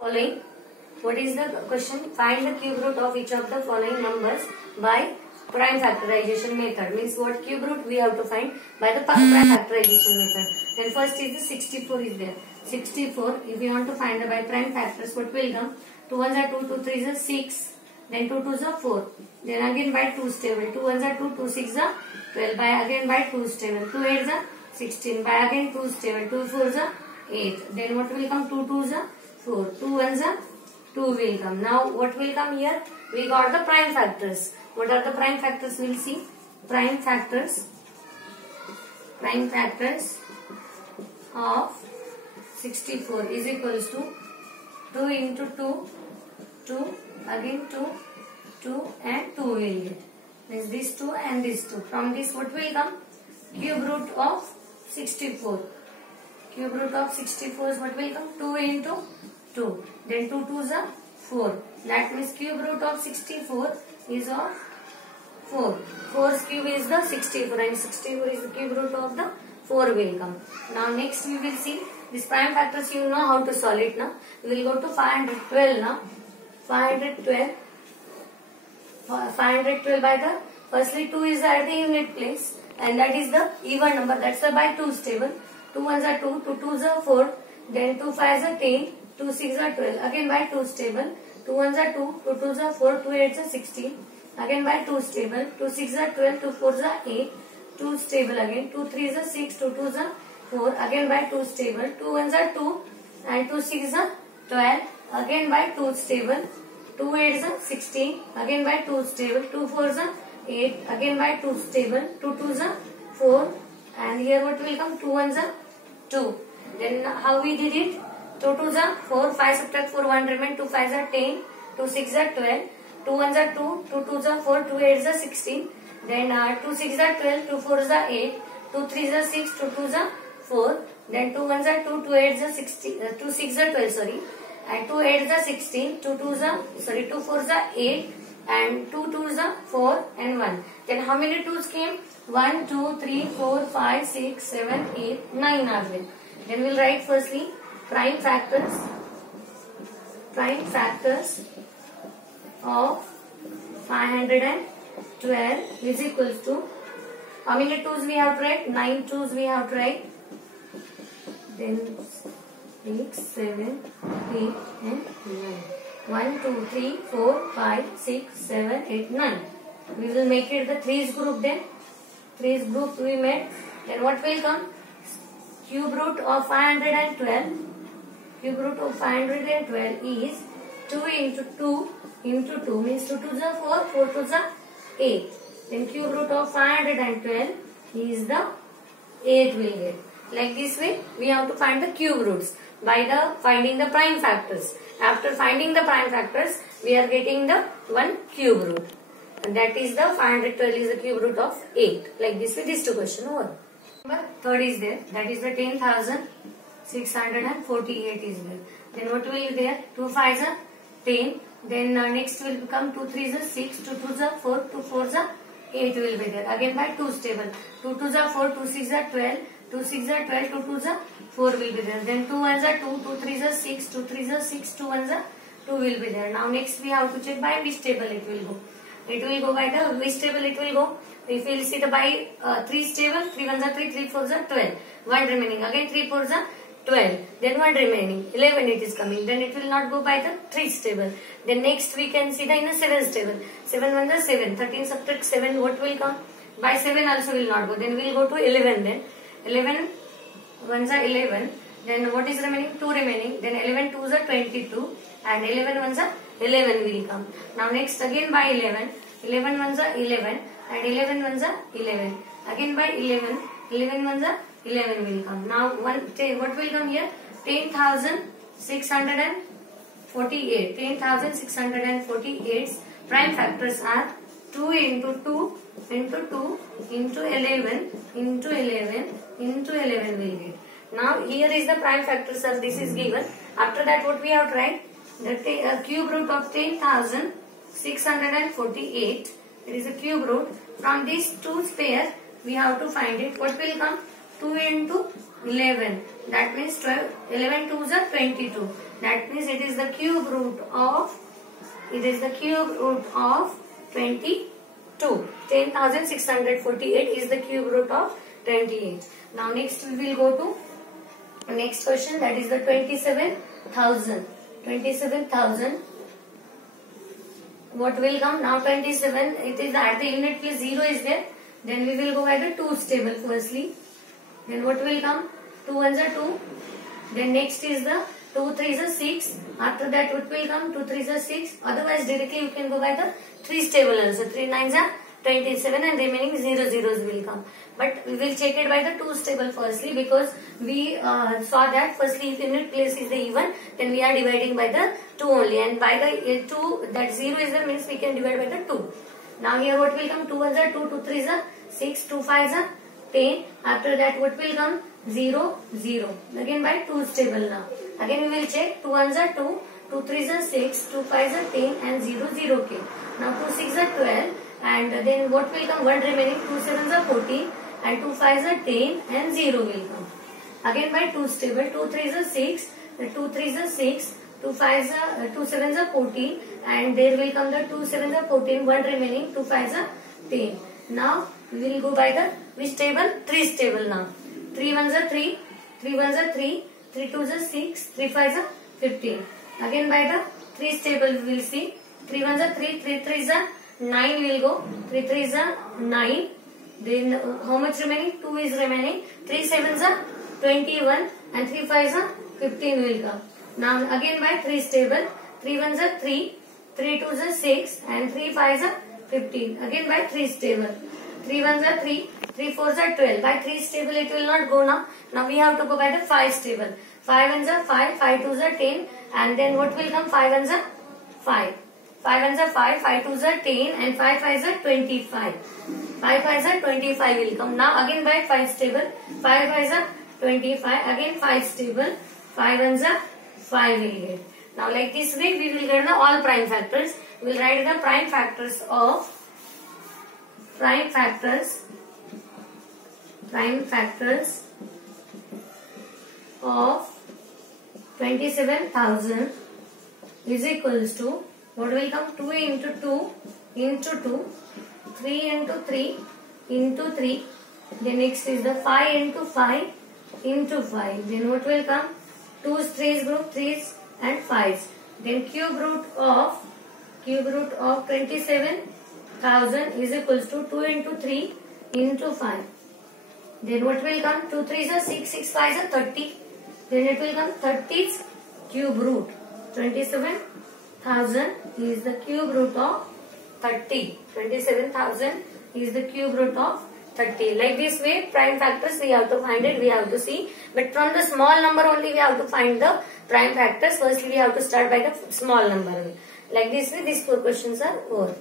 Following. What is the question? Find the cube root of each of the following numbers by prime factorization method. Means what cube root we have to find by the prime factorization method. Then first is the 64 is there. 64 if you want to find the by prime factors, what will come? 2 ones are 2, 2 3 is 6, then 2 2s are 4. Then again by 2 stable. 2 ones are 2, 2 6 are 12. By again by 2 stable. 2 8s are 16. By again 2 stable. 2 4s are 8. Then what will come? 2 2s are 4. 2 ones are 2 will come. Now what will come here? We got the prime factors. What are the prime factors? We'll see. Prime factors of 64 is equals to 2 into 2, 2, again 2, 2 and 2 will get. Means this 2 and this 2. From this what will come? Cube root of 64. Cube root of 64 is what will come? 2 into 2. Then 2 2s are 4. That means cube root of 64 is of 4. 4's cube is the 64 and 64 is the cube root of the 4 will come. Now next we will see this prime factors. You know how to solve it now. We will go to 512 now. 512 by the firstly 2 is at the unit place and that is the even number. That's the by 2 stable. 2 ones are 2, 2 2s are 4, then 2 5s are 10, 2 6s are 12. Again by 2 stable. 2 ones are 2, 2 2s are 4, 2 8s are 16. Again by 2 stable. 2 6s are 12, 2 4s are 8, 2 stable again. 2 3s are 6, 2 2s are 4. Again by 2 stable. 2 ones are 2 and 2 6s are 12. Again by 2 stable. 2 8s are 16. Again by 2 stable. 2 4s are 8. Again by 2 stable. 2 2s are 4. And here what will come? 2 ones are 2. Then how we did it? 2 2s are 4. 5 subtract 4, 1 remain. 2 5s are 10. 2 6s are 12. 2 1s are 2. 2 2s are 4. 2 8s are 16. Then 2 6s are 12. 2 4s are 8. 2 3s are 6. 2 2s are 4. Then 2 1s are 2. 2 8s are 16. 2 6s are 12. Sorry. And 2 8s are 16. 2 2s are 2 4s are 8. And 2 2s are 4 and 1. Then how many 2s came? 1, 2, 3, 4, 5, 6, 7, 8, 9 are there. Then we'll write firstly prime factors of 512 is equals to, how many 2s we have to write? 9 2s we have to write. Then 6, 7, 8 and 9. 1, 2, 3, 4, 5, 6, 7, 8, 9. We will make it the 3's group then. 3's group we made. Then what will come? Cube root of 512. Cube root of 512 is 2 into 2 into 2 means 2 2s are 4, 4 2s are 8. Then cube root of 512 is the 8 will get. Like this way we have to find the cube roots by the finding the prime factors. After finding the prime factors we are getting the one cube root. And that is the 512 is the cube root of 8. Like this way these two questions over. Number third is there. That is the 10,648 is there. Then what will be there? 2 5s are 10. Then next will become 2 3s are 6. 2 2s are 4. 2 4s are 8 will be there. Again by 2 stable. 2 2s are 4. 2 6s are 12. 2 6s are 12. 2 2s are 4 will be there. Then 2 1s are 2. 2 3s are 6. 2 3s are 6. 2 1s are 2 will be there. Now next we have to check by which table it will go. It will go by the which table it will go. If we will see the by 3's table, 3 1s are 3, 3 4s are 12. 1 remaining. Again 3 4s are 12. Then 1 remaining. 11 it is coming. Then it will not go by the 3's table. Then next we can see the in the 7's table. 7 1s are 7. 13 subtract 7. What will come? By 7 also will not go. Then we will go to 11 then. 11 1s are 11. Then what is remaining? 2 remaining. Then 11 2s are 22. And 11 1s are 11 will come. Now next again by 11. 11 1s are 11. And 11 1s are 11. Again by 11. 11 1s are 11 will come. Now what will come here? 10,648. 10,648 prime factors are 2 into 2 into 2 into 11 into 11 into 11 will get. Now here is the prime factors of this is given. After that what we have to write? The cube root of 10,648. It is a cube root. From these two pairs we have to find it. What will come? 2 into 11. That means 12, 11 twos are 22. That means it is the cube root of 22. 10,648 is the cube root of 28. Now next we will go to next question, that is the 27,000. 27,000. What will come? Now 27, it is at the unit place 0 is there. Then we will go by the 2's table firstly. Then what will come? 2 ones are 2. Then next is the 2 3s are 6. After that what will come? 2 3s are 6. Otherwise directly you can go by the 3's table also. 3 9s are 27 and remaining 0 zeros will come. But we will check it by the 2's table firstly, because we saw that firstly if unit place is the even, then we are dividing by the 2 only, and by the 2 that 0 is there means we can divide by the 2. Now here what will come? 2 ones are 2, 2 3s are 6, 2 5s are 10. After that what will come? 0 0. Again by 2's table now. Again we will check. 2 ones are 2, 2 3s are 6, 2 5s are 10 and 0 0 came. Now 2 6 are 12 and then what will come? 1 remaining. 2 7s are 14 and 2 5s are 10 and 0 will come. Again by 2's table. 2 3s are 6, 2 3s are 6, 2 5s are 2 7s are 14 and there will come the 2 7s are 14, 1 remaining. 2 5s are 10. Now we will go by the which table? 3's table now. 3 ones are 3, 3 ones are 3, 3 2s are 6, 3 5s are 15. Again by the 3's table we will see. 3 ones are 3, 3 3s are 9 will go. 3 3s are 9. Then how much remaining? 2 is remaining. 3 7s are 21 and 3 5s are 15 will come. Now again by 3's table. 3 ones are 3, 3 2s are 6 and 3 5s are 15. Again by 3's table. 3 ones are 3, 3 4s are 12. By 3's table it will not go now. Now we have to go by the 5's table. 5 ones are 5, 5 2s are 10 and then what will come? 5 ones are 5. 5 ones are 5, 5 2s are 10 and 5 5s are 25. 5 5s are 25 will come. Now again by 5's table. 5 5s are 25. Again 5's table. 5 ones are 5 will get. Now like this way we will get the all prime factors. We will write the prime factors of 27,000 is equals to what will come? 2 into 2 into 2, 3 into 3 into 3. Then next is the 5 into 5 into 5. Then what will come? 2's, 3's group, 3's and 5's. Then cube root of 27,000 is equals to 2 into 3 into 5. Then what will come? 2 3s are 6, 6 5s are 30. Then it will come 30's cube root. 27,000 is the cube root of 30. 27,000 is the cube root of 30. Like this way, prime factors we have to find it, we have to see. But from the small number only we have to find the prime factors. Firstly we have to start by the small number. Like this way, these 4 questions are over.